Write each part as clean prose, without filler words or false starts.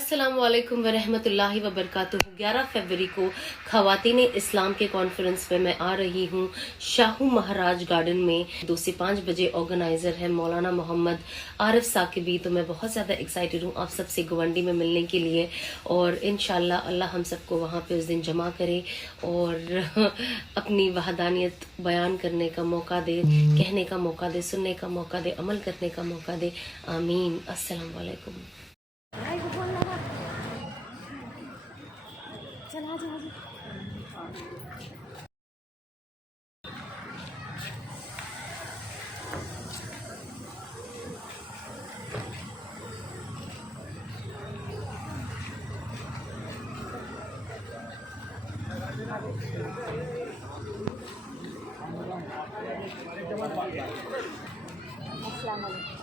अस्सलाम वालेकुम वरहमतुल्लाहि वबरकातुहू। 11 फरवरी को ख़वातीन इस्लाम के कॉन्फ्रेंस में मैं आ रही हूँ शाहू महाराज गार्डन में। 2 से 5 बजे ऑर्गेनाइज़र है मौलाना मोहम्मद आरिफ साकिबी। तो मैं बहुत ज़्यादा एक्साइटेड हूँ आप सबसे गवंडी में मिलने के लिए, और इंशाल्लाह अल्लाह हम सबको वहाँ पे उस दिन जमा करे और अपनी वहदानियत बयान करने का मौका दे, कहने का मौका दे, सुनने का मौका दे, अमल करने का मौका दे। आमीन। अस्सलाम वालेकुम। चला जा अस्सलाम वालेकुम।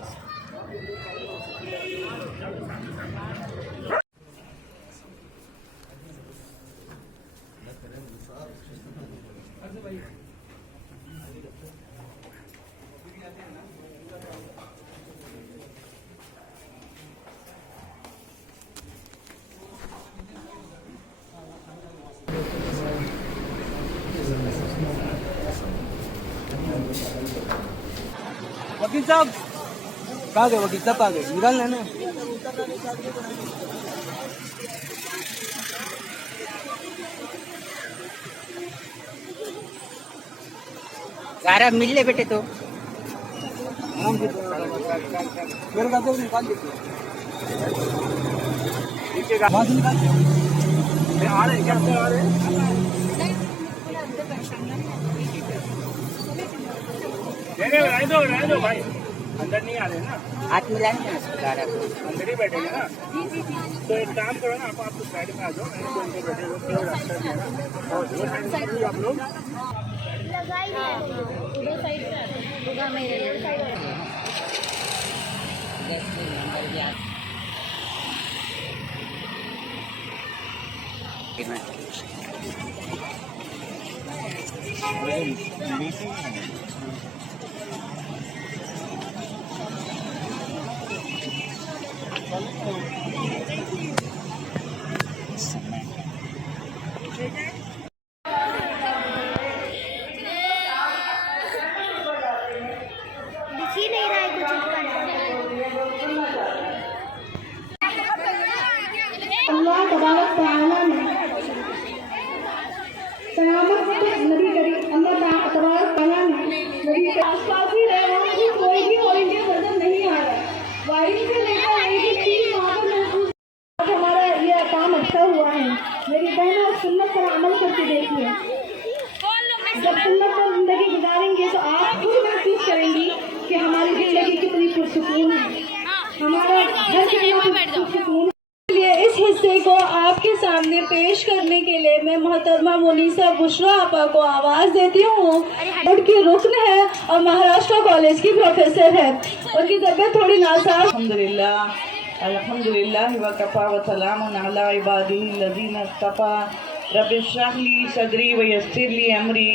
वकील साहब कहाँ गए? वकील साहब आ गए, निकालना है ना। सारा मिल ले बेटे तो आराम से मेरे का तो निकाल देते वहाँ से निकाल दे। आ रहे क्या आ रहे रहने दो भाई, अंदर नहीं आ रहे ना, हाथ मिलाने ना सारा अंदर ही बैठेंगे ना। तो एक काम करो ना, आप साइड में आ जाओ, बैठे आप लोग। ही नहीं रहा है कुछ अल्लाह तबारक तआला ने क़यामत तक नबी करीम अल्लाह तबारक तआला ने नबी के आसपास ही रहे वहाँ की कोई भी ऑल इंडिया वर्जन नहीं आ रहा है। वाइट से लेकर एक ही चीज वहाँ पर महसूस। हमारा ये काम अच्छा हुआ है। मेरी बहनों सुन्नत पर अमल करके देखिए। जब सुन्नत पर जिंदगी गुजारेंगे तो आप खुद महसूस करेंगी कि हमारी जिंदगी कितनी पुरसुकून है, हमारा घर कितना पुरसुकून। इसलिए इस हिस्से को आपके सामने पेश करने के लिए मैं मोहतरमा मुनीसा बुशरा आपा को आवाज देती हूँ। उनकी रुकन है और महाराष्ट्र कॉलेज की प्रोफेसर है। उनकी तबीयत थोड़ी नासाज। अल्हम्दुलिल्लाह वकफा व सलामुन अला इबादिही लज़ीना इस्तफ़ा रब्बि इश्रह ली सदरी व यस्सिर ली अमरी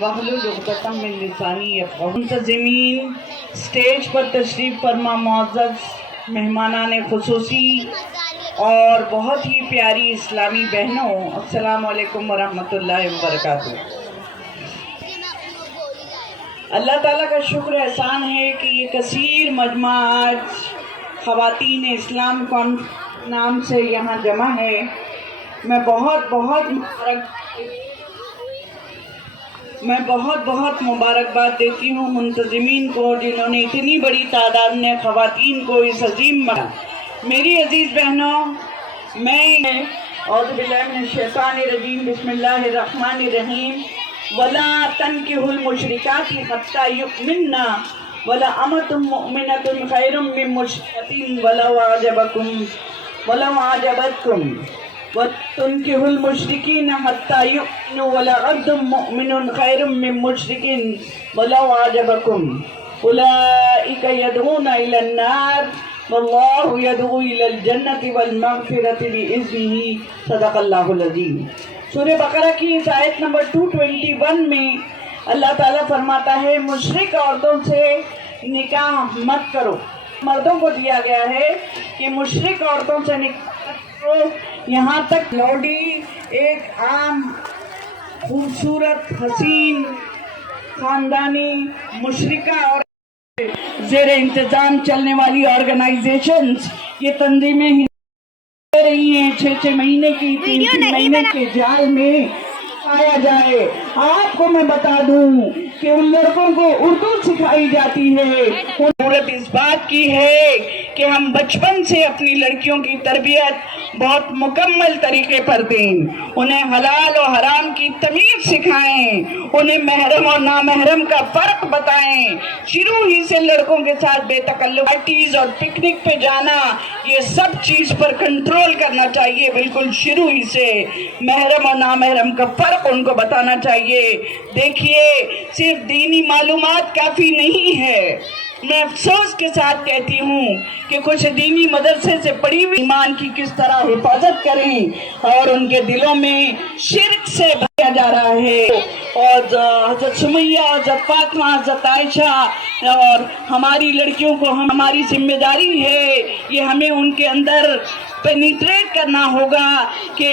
वहलुल उक़दतम मिन लिसानी यफ़क़हू। मुंतज़िमीन, स्टेज पर तशरीफ़ फरमा मुअज़्ज़ज़ मेहमानान ख़ुसूसी और बहुत ही प्यारी इस्लामी बहनों, अस्सलामु अलैकुम व रहमतुल्लाहि व बरकातुहू। अल्लाह ताला का शुक्र एहसान है कि ये कसीर मजमा आज ख़वातीन इस्लाम नाम से यहाँ जमा है। मैं बहुत मुबारकबाद देती हूँ मुंतज़िमीन को, जिन्होंने इतनी बड़ी तादाद में ख़वातीन को इस अजीम बना। मेरी अजीज़ बहनों, मैं औज़ु बिल्लाहि मिनश शैतानिर रजीम बिस्मिल्लाहिर्रहमानिर रहीम वला तनकिहुल मुशरिकाति हत्ता युमिन्ना वला अमतुम मुमिनतुन खैरुम मिन मुशरिकतिन वलौ अजबतकुम वतुनकिहुल मुशरिकीन हत्ता युमिनु वला अब्दुम मुमिनुन खैरुम मिन मुशरिकिन वलौ अजबकुम उलाइका यदऊना इलन नार वल्लाहु यदऊ इलल जन्नति वल मग़फ़िरति बिइज़्निही। सदक़ल्लाहुल अज़ीम। सूरह बकरा की इस आयत नंबर 221 में अल्लाह ताला फरमाता है, मुशरिक औरतों से निकाह मत करो। मर्दों को दिया गया है कि मुशरिक औरतों से निकाल यहाँ तक लौडी एक आम खूबसूरत हसीन खानदानी मुशरिका और जेर इंतजाम चलने वाली ऑर्गेनाइजेशंस ये तंजीमें ही दे रही हैं 6-6 महीने की 3-3 महीने के जाल में आया जाए। आपको मैं बता दूं कि उन लड़कों को उर्दू सिखाई जाती है। जरूरत इस बात की है कि हम बचपन से अपनी लड़कियों की तरबियत बहुत मुकम्मल तरीके पर दें, उन्हें हलाल और हराम की तमीज सिखाएं, उन्हें महरम और नामहरम का फर्क बताएं। शुरू ही से लड़कों के साथ बेतकल्लुफ पार्टीज और पिकनिक पे जाना, ये सब चीज पर कंट्रोल करना चाहिए। बिल्कुल शुरू ही से महरम और नामहरम का फर्क उनको बताना चाहिए। देखिए, सिर्फ दीनी मालूमात काफी नहीं है। मैं अफसोस के साथ कहती हूँ कि कुछ दीनी मदरसे से पड़ी हुई ईमान की किस तरह हिफाजत करें और उनके दिलों में शिर्क से भरा जा रहा है। और हजरत सुमैया, हजरत फातिमा, हजरत आयशा और हमारी लड़कियों को हमारी जिम्मेदारी है, ये हमें उनके अंदर पेनिट्रेट करना होगा कि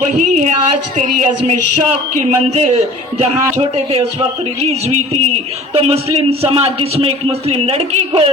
वही है आज तेरी अज़्म शौक की मंजिल। जहाँ छोटे थे उस वक्त रिलीज हुई थी तो मुस्लिम समाज जिसमें एक मुस्लिम लड़की को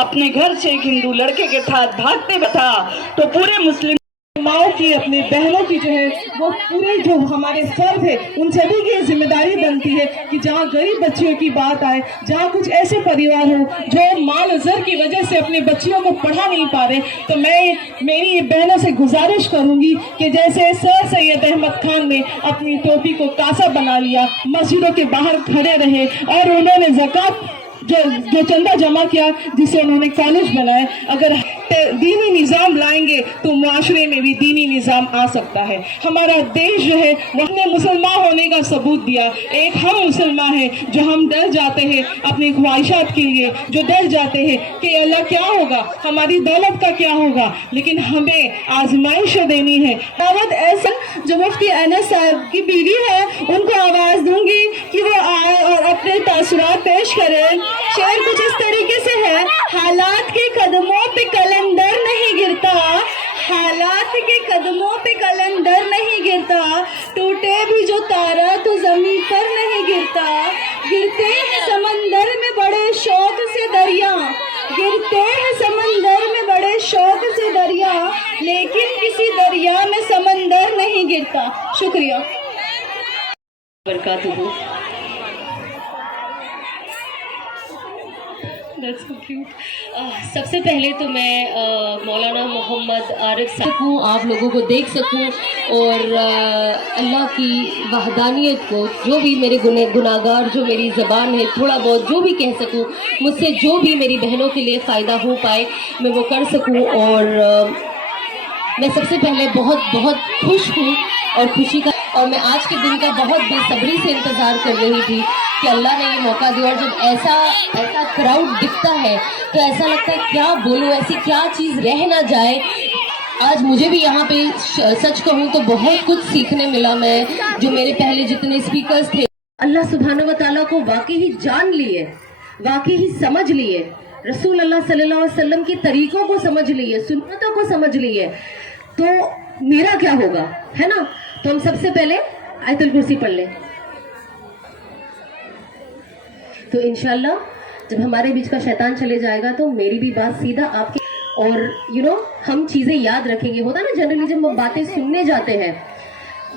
अपने घर से एक हिंदू लड़के के साथ भागते था तो पूरे मुस्लिम माओ की अपनी बहनों की जो है वो पूरे जो हमारे फर्ज है उन सभी की जिम्मेदारी बनती है कि जहाँ गरीब बच्चियों की बात आए, जहाँ कुछ ऐसे परिवार हो जो माल ज़र की वजह से अपने बच्चियों को पढ़ा नहीं पा रहे, तो मैं मेरी बहनों से गुजारिश करूंगी कि जैसे सर सैयद अहमद खान ने अपनी टोपी को कासा बना लिया, मस्जिदों के बाहर खड़े रहे और उन्होंने ज़कात जो चंदा जमा किया जिसे उन्होंने कॉलेज बनाया, अगर दीनी निज़ाम लाएंगे तो मुआशरे में भी दीनी निज़ाम आ सकता है। हमारा देश जो है वह मुसलमान होने का सबूत दिया। एक हम मुसलमान हैं जो हम डर जाते हैं अपनी ख्वाहिशात के लिए, जो डर जाते हैं कि अल्लाह क्या होगा, हमारी दौलत का क्या होगा, लेकिन हमें आजमाइश देनी है। दावत ऐसा जो मुफ्ती अनस साहब की बीवी है उनको आवाज दूंगी कि वो आए और अपने तासुरात पेश करें। शेर कुछ इस तरीके से है, हालात के कदमों पे कलंदर नहीं गिरता, हालात के कदमों पे कलंदर नहीं गिरता, टूटे भी जो तारा तो जमीन पर नहीं गिरता, गिरते हैं समंदर में बड़े शौक से दरिया, गिरते हैं समंदर में बड़े शौक से दरिया, लेकिन किसी दरिया में समंदर नहीं गिरता। शुक्रिया। बरकातुहू। सबसे पहले तो मैं मौलाना मोहम्मद आरिफ साहब को आप लोगों को देख सकूं और अल्लाह की वहदानियत को, जो भी मेरे गुनाहगार जो मेरी ज़बान है थोड़ा बहुत जो भी कह सकूं, मुझसे जो भी मेरी बहनों के लिए फ़ायदा हो पाए मैं वो कर सकूं। और मैं सबसे पहले बहुत बहुत खुश हूँ और खुशी का, और मैं आज के दिन का बहुत बेसब्री से इंतज़ार कर रही थी कि अल्लाह ने ये मौका दिया। और जब ऐसा क्राउड दिखता है तो ऐसा लगता है क्या बोलूँ, ऐसी क्या चीज़ रह ना जाए। आज मुझे भी यहाँ पे सच कहूँ तो बहुत कुछ सीखने मिला। मैं जो मेरे पहले जितने स्पीकर्स थे अल्लाह सुब्हानहू व तआला को वाकई ही जान लिए, वाकई ही समझ लिए, रसूल अल्लाह सल्लल्लाहु अलैहि वसल्लम के तरीकों को समझ लिए, सुन्नतों को समझ लिए, तो मेरा क्या होगा, है ना। तो हम सबसे पहले आयतुल कुर्सी पढ़ लें। तो इंशाल्लाह जब हमारे बीच का शैतान चले जाएगा तो मेरी भी बात सीधा आपके, और हम चीज़ें याद रखेंगे। होता है ना जनरली जब हम बातें सुनने जाते हैं,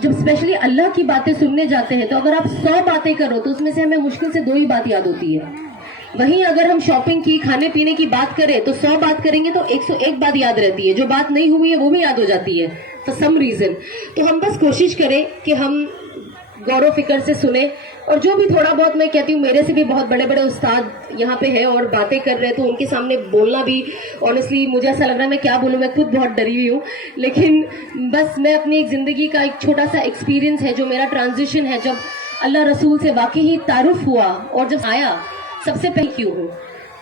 जब स्पेशली अल्लाह की बातें सुनने जाते हैं, तो अगर आप 100 बातें करो तो उसमें से हमें मुश्किल से 2 ही बात याद होती है। वहीं अगर हम शॉपिंग की, खाने पीने की बात करें तो 100 बात करेंगे तो 101 बात याद रहती है, जो बात नहीं हुई है वो भी याद हो जाती है फॉर सम रीजन। तो हम बस कोशिश करें कि हम गौर फिक्र से सुने, और जो भी थोड़ा बहुत, मैं कहती हूँ मेरे से भी बहुत बड़े बड़े उस्ताद यहाँ पे हैं और बातें कर रहे हैं, तो उनके सामने बोलना भी ऑनेस्टली मुझे ऐसा लग रहा है मैं क्या बोलूँ, मैं खुद बहुत डरी हुई हूँ। लेकिन बस मैं अपनी एक ज़िंदगी का एक छोटा सा एक्सपीरियंस है, जो मेरा ट्रांजिशन है, जब अल्लाह रसूल से वाकई ही तारुफ हुआ और जब आया सबसे पहले क्यों हूँ।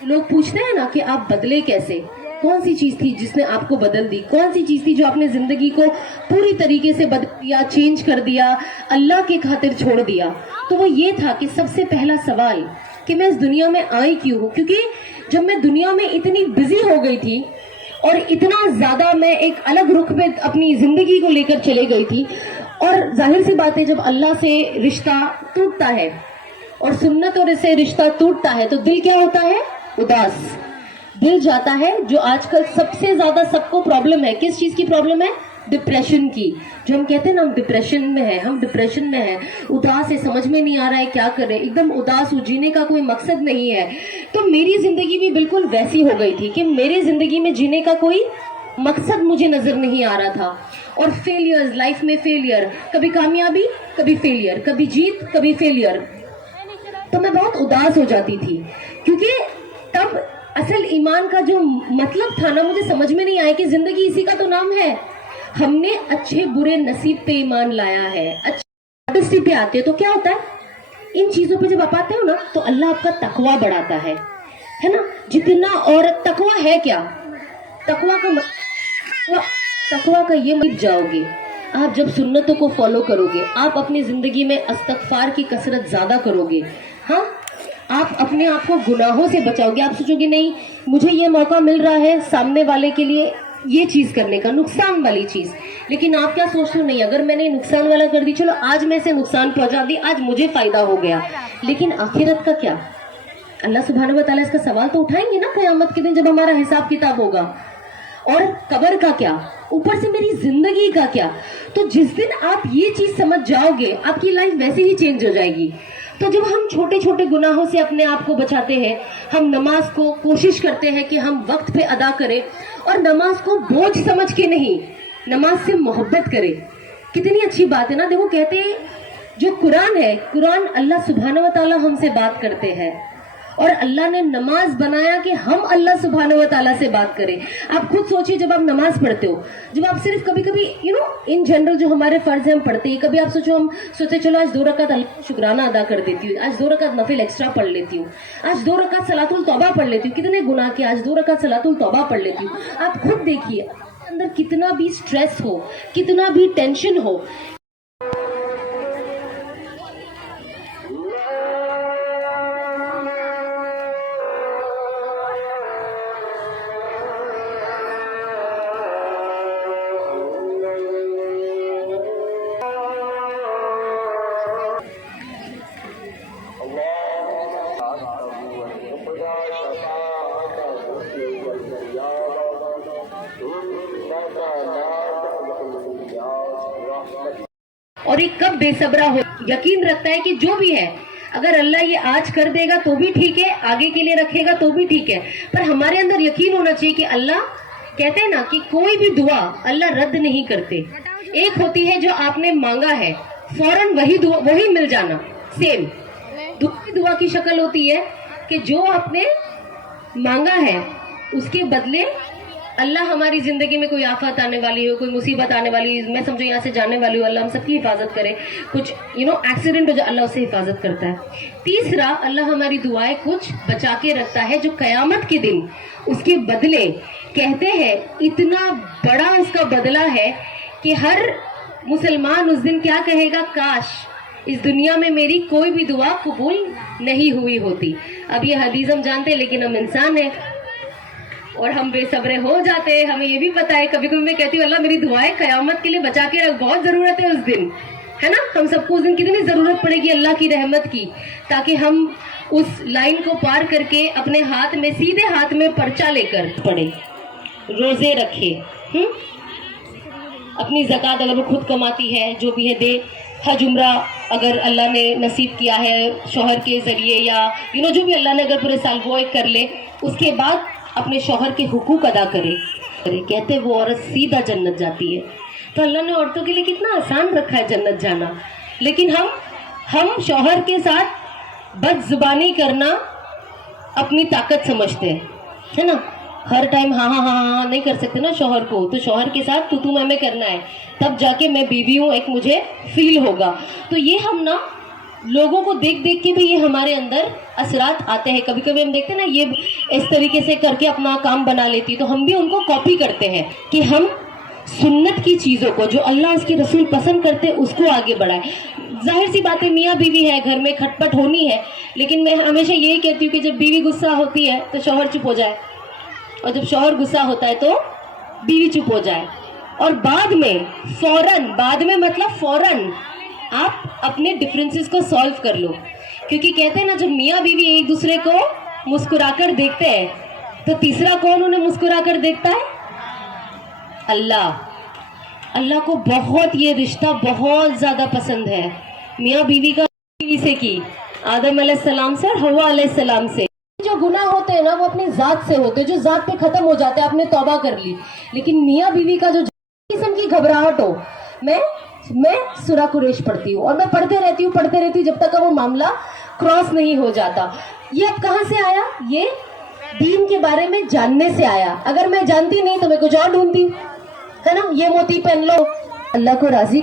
लोग पूछते हैं ना कि आप बदले कैसे, कौन सी चीज थी जिसने आपको बदल दी, कौन सी चीज थी जो आपने जिंदगी को पूरी तरीके से बदल दिया, चेंज कर दिया, अल्लाह के खातिर छोड़ दिया। तो वो ये था कि सबसे पहला सवाल کہ मैं इस दुनिया में आई क्यों हूँ, क्योंकि जब मैं दुनिया में इतनी बिजी हो गई थी और इतना ज्यादा मैं एक अलग रुख पे अपनी जिंदगी को लेकर चले गई थी, और जाहिर सी बात है जब अल्लाह से रिश्ता टूटता है और सुन्नत और इससे रिश्ता टूटता है तो दिल क्या होता है, उदास दिल जाता है। जो आजकल सबसे ज्यादा सबको प्रॉब्लम है, किस चीज की प्रॉब्लम है, डिप्रेशन की। जो हम कहते हैं ना हम डिप्रेशन में है, हम डिप्रेशन में है, उदास है, समझ में नहीं आ रहा है क्या करें, एकदम उदास हो, जीने का कोई मकसद नहीं है। तो मेरी जिंदगी भी बिल्कुल वैसी हो गई थी कि मेरी जिंदगी में जीने का कोई मकसद मुझे नजर नहीं आ रहा था। और फेलियर्स, लाइफ में फेलियर, कभी कामयाबी कभी फेलियर, कभी जीत कभी फेलियर, तो मैं बहुत उदास हो जाती थी। क्योंकि तब असल ईमान का जो मतलब था ना, मुझे समझ में नहीं आया कि जिंदगी इसी का तो नाम है। हमने अच्छे बुरे नसीब पे ईमान लाया है, अच्छी पे आते हैं तो क्या होता है, इन चीजों पे जब आप आते हो ना तो अल्लाह आपका तकवा बढ़ाता है ना। जितना, और तकवा है क्या, तकवा का ये मत जाओगे आप जब सुन्नतों को फॉलो करोगे, आप अपनी जिंदगी में इस्तगफार की कसरत ज्यादा करोगे, हाँ, आप अपने आप को गुनाहों से बचाओगे। आप सोचोगे नहीं मुझे ये मौका मिल रहा है सामने वाले के लिए ये चीज करने का, नुकसान वाली चीज, लेकिन आप क्या सोचते हो, नहीं अगर मैंने नुकसान वाला कर दी, चलो आज मैं इसे नुकसान पहुंचा दी, आज मुझे फायदा हो गया, लेकिन आखिरत का क्या, अल्लाह सुब्हानहू व तआला इसका सवाल तो उठाएंगे ना क़यामत के दिन जब हमारा हिसाब किताब होगा। और कब्र का क्या, ऊपर से मेरी जिंदगी का क्या। तो जिस दिन आप ये चीज समझ जाओगे आपकी लाइफ वैसे ही चेंज हो जाएगी। तो जब हम छोटे छोटे गुनाहों से अपने आप को बचाते हैं, हम नमाज को कोशिश करते हैं कि हम वक्त पे अदा करें, और नमाज को बोझ समझ के नहीं, नमाज से मोहब्बत करें। कितनी अच्छी बात है ना। देखो कहते हैं जो कुरान है, कुरान अल्लाह सुब्हानहू व तआला हमसे बात करते हैं, और अल्लाह ने नमाज बनाया कि हम अल्लाह सुब्हानहू व तआला से बात करें। आप खुद सोचिए जब आप नमाज पढ़ते हो, जब आप सिर्फ कभी कभी इन जनरल जो हमारे फर्ज है हम पढ़ते हैं, कभी आप सोचो हम सोचे चलो आज 2 रकात अल्लाह का शुक्राना अदा कर देती हूँ, आज 2 रकात नफिल एक्स्ट्रा पढ़ लेती हूँ, आज 2 रकात सलातुल तौबा पढ़ लेती हूँ, कितने गुनाह के, आज 2 रकात सलातुल तौबा पढ़ लेती हूँ। आप खुद देखिए अंदर कितना भी स्ट्रेस हो, कितना भी टेंशन हो, और ये कब बेसब्रा हो, यकीन रखता है कि जो भी है अगर अल्लाह ये आज कर देगा तो भी ठीक है, आगे के लिए रखेगा तो भी ठीक है, पर हमारे अंदर यकीन होना चाहिए कि अल्लाह, कहते हैं ना कि कोई भी दुआ अल्लाह रद्द नहीं करते। एक होती है जो आपने मांगा है फौरन वही मिल जाना, सेम। दूसरी दुआ की शक्ल होती है कि जो आपने मांगा है उसके बदले अल्लाह हमारी जिंदगी में कोई आफत आने वाली हो, कोई मुसीबत आने वाली, मैं समझो यहाँ से जाने वाली हूँ, अल्लाह हम सबकी हिफाजत करे, कुछ एक्सीडेंट हो जाए अल्लाह उससे हिफाजत करता है। तीसरा, अल्लाह हमारी दुआएं कुछ बचा के रखता है जो कयामत के दिन उसके बदले, कहते हैं इतना बड़ा उसका बदला है कि हर मुसलमान उस दिन क्या कहेगा, काश इस दुनिया में मेरी कोई भी दुआ कबूल नहीं हुई होती। अब ये हदीस हम जानते हैं, लेकिन हम इंसान हैं और हम बेसब्रे हो जाते हैं। हमें ये भी पता है, कभी कभी मैं कहती हूँ अल्लाह मेरी दुआएं कयामत के लिए बचा के रख, बहुत जरूरत है उस दिन, है ना। हम सबको उस दिन कितनी जरूरत पड़ेगी अल्लाह की रहमत की, ताकि हम उस लाइन को पार करके अपने हाथ में, सीधे हाथ में पर्चा लेकर पढ़े, रोजे रखे, अपनी ज़कात अगर वो खुद कमाती है जो भी है दे, हज उम्रा अगर अल्लाह ने नसीब किया है शौहर के जरिए, या जो भी अल्लाह ने अगर पूरे साल वो कर ले, उसके बाद अपने शौहर के हुकूक अदा करे। कहते वो औरत सीधा जन्नत जाती है। तो अल्लाह ने औरतों के लिए कितना आसान रखा है जन्नत जाना, लेकिन हम शौहर के साथ बदजुबानी करना अपनी ताकत समझते हैं, है ना। हर टाइम हाँ नहीं कर सकते ना शौहर को, तो शौहर के साथ तू मैं करना है, तब जाके मैं बीवी हूँ एक मुझे फील होगा। तो ये हम ना लोगों को देख देख के भी ये हमारे अंदर असरात आते हैं। कभी कभी हम देखते हैं ना ये इस तरीके से करके अपना काम बना लेती, तो हम भी उनको कॉपी करते हैं कि हम सुन्नत की चीजों को, जो अल्लाह उसके रसूल पसंद करते हैं, उसको आगे बढ़ाए। जाहिर सी बात है, मियाँ बीवी है, घर में खटपट होनी है, लेकिन मैं हमेशा यही कहती हूँ कि जब बीवी गुस्सा होती है तो शौहर चुप हो जाए, और जब शौहर गुस्सा होता है तो बीवी चुप हो जाए, और बाद में मतलब फौरन आप अपने डिफरेंसेस को सॉल्व कर लो। क्योंकि कहते हैं ना, जब मियाँ बीवी एक दूसरे को मुस्कुराकर देखते हैं तो तीसरा कौन उन्हें मुस्कुराकर देखता है? अल्लाह को बहुत ये रिश्ता बहुत ज्यादा पसंद है। मियाँ बीवी का बीवी से की, आदम अलैहिस्सलाम से और हवा अलैहिस्सलाम से। जो गुनाह होते हैं ना, वो अपनी जात से होते हैं, जो जात पे खत्म हो जाते हैं, आपने तौबा कर ली। लेकिन मियाँ बीवी का जो किस्म की घबराहट हो, मैं सूरा कुरैश पढ़ती हूँ और मैं पढ़ते रहती हूँ जब तक का वो मामला क्रॉस नहीं हो जाता। ये अब कहाँ से आया? ये दीन के बारे में जानने से आया। अगर मैं जानती नहीं तो मैं कुछ और ढूंढती, है ना। ये मोती पहन लो। अल्लाह को राजी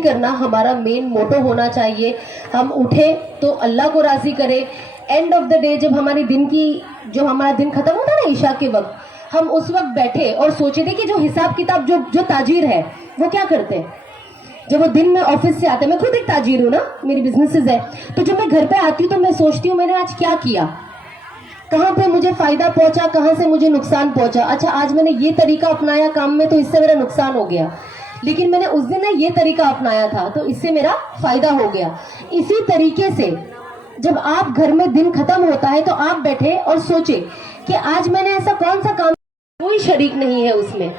करना हमारा मेन मोटो होना चाहिए। हम उठे तो अल्लाह को राजी करें। एंड ऑफ द डे जब हमारी हमारा दिन खत्म होता है ना, ईशा के वक्त, हम उस वक्त बैठे और सोचे थे कि जो हिसाब किताब जो ताजीर है वो क्या करते हैं। जब वो दिन में ऑफिस से आते, मैं खुद एक ताजीर हूँ ना, मेरी बिजनेसेस है, तो जब मैं घर पे आती हूँ तो मैं सोचती हूँ मैंने आज क्या किया, कहाँ पे मुझे फायदा पहुंचा, कहाँ से मुझे नुकसान पहुंचा। अच्छा, आज मैंने ये तरीका अपनाया काम में तो इससे मेरा नुकसान हो गया, लेकिन मैंने उस दिन ना ये तरीका अपनाया था तो इससे मेरा फायदा हो गया। इसी तरीके से जब आप घर में दिन खत्म होता है तो आप बैठे और सोचे कि आज मैंने ऐसा कौन सा काम, कोई शरीक नहीं है उसमें।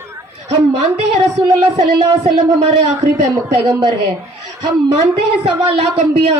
हम मानते हैं रसूलुल्लाह सल्लल्लाहु अलैहि वसल्लम हमारे आखिरी पैगंबर है, हम मानते हैं 1.25 लाख अंबिया